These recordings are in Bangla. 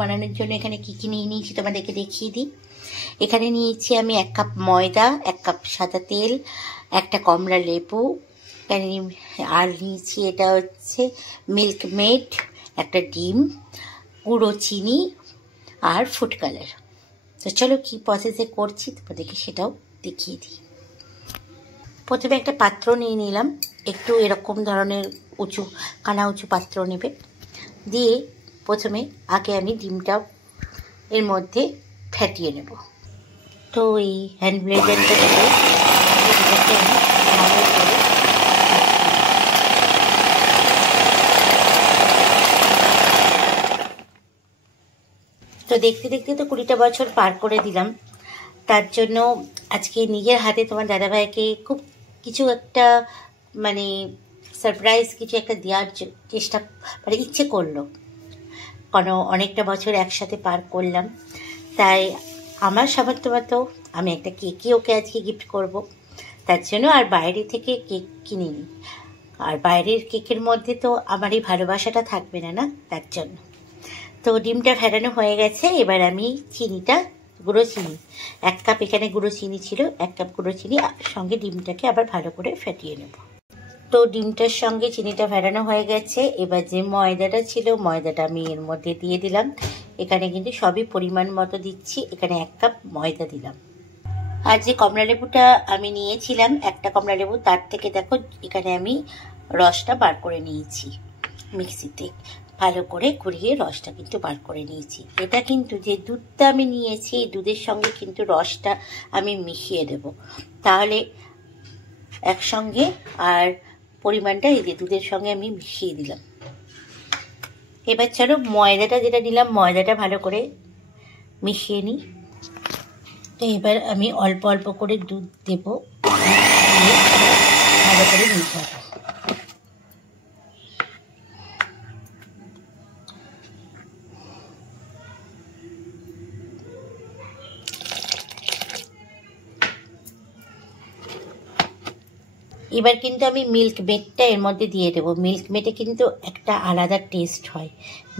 বানানোর জন্য এখানে কি কি নিয়ে নিয়েছি তোমাদেরকে দেখিয়ে দিই। এখানে নিয়েছি আমি 1 কাপ ময়দা, 1 কাপ সাদা তেল, একটা কমলা লেবু, আর নিয়েছি এটা হচ্ছে মিল্ক মেড, একটা ডিম, গুঁড়ো চিনি আর ফুড কালার। তো চলো কি প্রসেসে করছি তোমাদেরকে সেটাও দেখিয়ে দিই। প্রথমে একটা পাত্র নিয়ে নিলাম, একটু এরকম ধরনের উঁচু কানা উঁচু পাত্র নেবে। দিয়ে প্রথমে আগে আমি ডিমটা এর মধ্যে ফেটিয়ে নেব। তো এই হ্যান্ড ব্লেন্ডারটা দিয়ে এটাকে আমি ভালো করে তো দেখতে দেখতে তো 20টা বছর পার করে দিলাম। তার জন্য আজকে নিজের হাতে তোমার দাদাভাইকে খুব কিছু একটা মানে সারপ্রাইজ কিছু একটা দেওয়ার চেষ্টা মানে ইচ্ছে করলো, কারণ অনেকটা বছর একসাথে পার করলাম। তাই আমার সামর্থ্য মতো আমি একটা কেকই ওকে আজকে গিফট করব। তার জন্য আর বাইরে থেকে কেক কিনিনি, আর বাইরের কেকের মধ্যে তো আমার এই ভালোবাসাটা থাকবে না, না তার জন্য। তো ডিমটা ফেটানো হয়ে গেছে। এবার আমি চিনিটা, গুঁড়ো চিনি 1 কাপ এখানে গুঁড়ো চিনি ছিল, 1 কাপ গুঁড়ো চিনি সঙ্গে ডিমটাকে আবার ভালো করে ফেটিয়ে নেব। তো ডিমটার সঙ্গে চিনিটা ফেটানো হয়ে গেছে। এবার যে ময়দাটা ছিল ময়দাটা আমি এর মধ্যে দিয়ে দিলাম। এখানে কিন্তু সবই পরিমাণ মতো দিচ্ছি। এখানে 1 কাপ ময়দা দিলাম। আর যে কমলা লেবুটা আমি নিয়েছিলাম, একটা কমলা লেবু, তার থেকে দেখো এখানে আমি রসটা বার করে নিয়েছি, মিক্সিতে ভালো করে ঘুরিয়ে রসটা কিন্তু বার করে নিয়েছি। এটা কিন্তু যে দুধটা আমি নিয়েছি এই দুধের সঙ্গে কিন্তু রসটা আমি মিশিয়ে দেব, তাহলে একসঙ্গে আর পরিমাণটা এই যে দুধের সঙ্গে আমি মিশিয়ে দিলাম। এবার চলো ময়দাটা যেটা দিলাম ময়দাটা ভালো করে মিশিয়ে নিই। তো এবার আমি অল্প অল্প করে দুধ দেব, ভালো করে মিশাবো। এবার কিন্তু আমি মিল্ক মেডটা এর মধ্যে দিয়ে দেবো। মিল্ক মেডে কিন্তু একটা আলাদা টেস্ট হয়।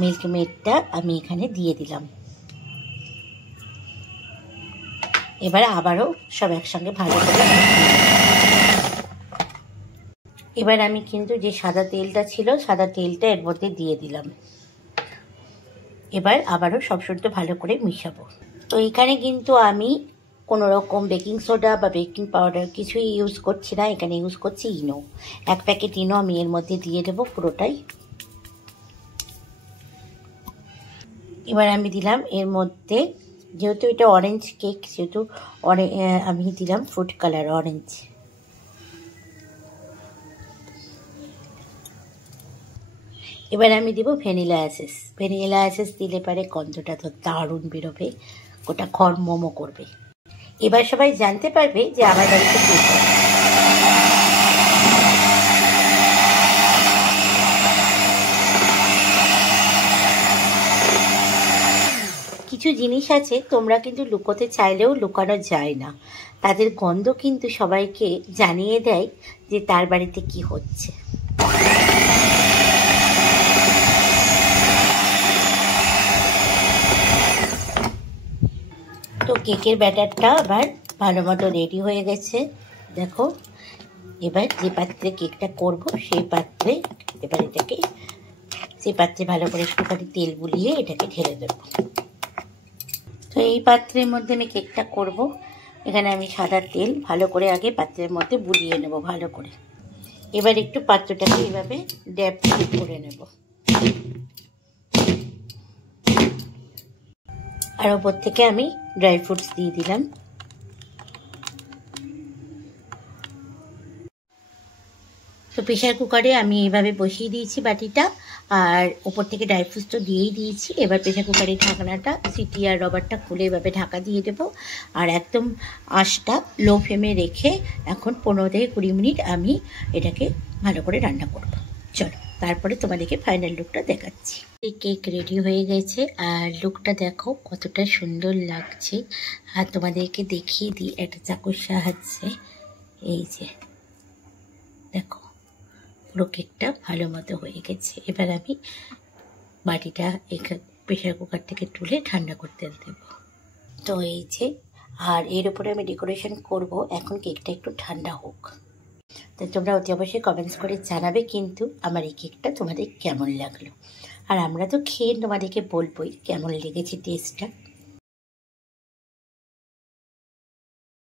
মিল্ক মেডটা আমি এখানে দিয়ে দিলাম। এবার আবারও সব একসঙ্গে ভালো করে, এবার আমি কিন্তু যে সাদা তেলটা ছিল সাদা তেলটা এর মধ্যে দিয়ে দিলাম। এবার আবারও সব শুদ্ধ ভালো করে মিশাবো। তো এখানে কিন্তু আমি কোনো রকম বেকিং সোডা বা বেকিং পাউডার কিছুই ইউজ করছি না, এখানে ইউজ করছি ইনো। 1 প্যাকেট ইনো আমি এর মধ্যে দিয়ে দেবো পুরোটাই। এবার আমি দিলাম এর মধ্যে, যেহেতু এটা অরেঞ্জ কেক সেহেতু আমি দিলাম ফুড কালার অরেঞ্জ। এবার আমি দিব ভ্যানিলা এসেন্স। ভ্যানিলা এসেন্স দিলে পারে গন্ধটা তো দারুণ বেরোবে, ওটা খরমমো করবে। এবার সবাই জানতে পারবে যে আমার বাড়িতে কেক হয়। কিছু জিনিস আছে তোমরা কিন্তু লুকোতে চাইলেও লুকানো যায় না, তাদের গন্ধ কিন্তু সবাইকে জানিয়ে দেয় যে তার বাড়িতে কি হচ্ছে। তো কেকের ব্যাটারটা আবার ভালো মতো রেডি হয়ে গেছে দেখো। এবার যে পাত্রে কেকটা করব সেই পাত্রে এবার এটাকে সেই পাত্রে ভালো করে একটুখানি তেল বুলিয়ে এটাকে ঢেলে দেব। তো এই পাত্রের মধ্যে আমি কেকটা করব। এখানে আমি সাদা তেল ভালো করে আগে পাত্রের মধ্যে বুলিয়ে নেব ভালো করে। এবার একটু পাত্রটাকে এইভাবে ড্যাপ করে নেব। আর ওপর থেকে আমি ড্রাই ফ্রুটস দিয়ে দিলাম। তো প্রেশার কুকারে আমি এইভাবে বসিয়ে দিয়েছি বাটিটা, আর ওপর থেকে ড্রাই ফ্রুটস তো দিয়েই দিয়েছি। এবার প্রেশার কুকারের ঢাকনাটা সিটি আর রবারটা খুলে এভাবে ঢাকা দিয়ে দেবো, আর একদম আঁচটা লো ফ্লেমে রেখে এখন 15 থেকে 20 মিনিট আমি এটাকে ভালো করে রান্না করব। চলো তারপরে তোমাদেরকে ফাইনাল লুকটা দেখাচ্ছি। এই কেক রেডি হয়ে গেছে, আর লুকটা দেখো কতটা সুন্দর লাগছে। আর তোমাদেরকে দেখিয়ে দিই একটা চাকুর সাহায্যে। এই যে দেখো পুরো কেকটা ভালো মতো হয়ে গেছে। এবার আমি বাটিটা প্রেশার কুকার থেকে তুলে ঠান্ডা করতে দেব। তো এই যে, আর এর উপরে আমি ডেকোরেশন করব। এখন কেকটা একটু ঠান্ডা হোক। তো তোমরা অতি অবশ্যই কমেন্টস করে জানাবে কিন্তু আমার এই কেকটা তোমাদের কেমন লাগলো। আর আমরা তো খেয়ে তোমাদেরকে বলবোই কেমন লেগেছে টেস্টটা।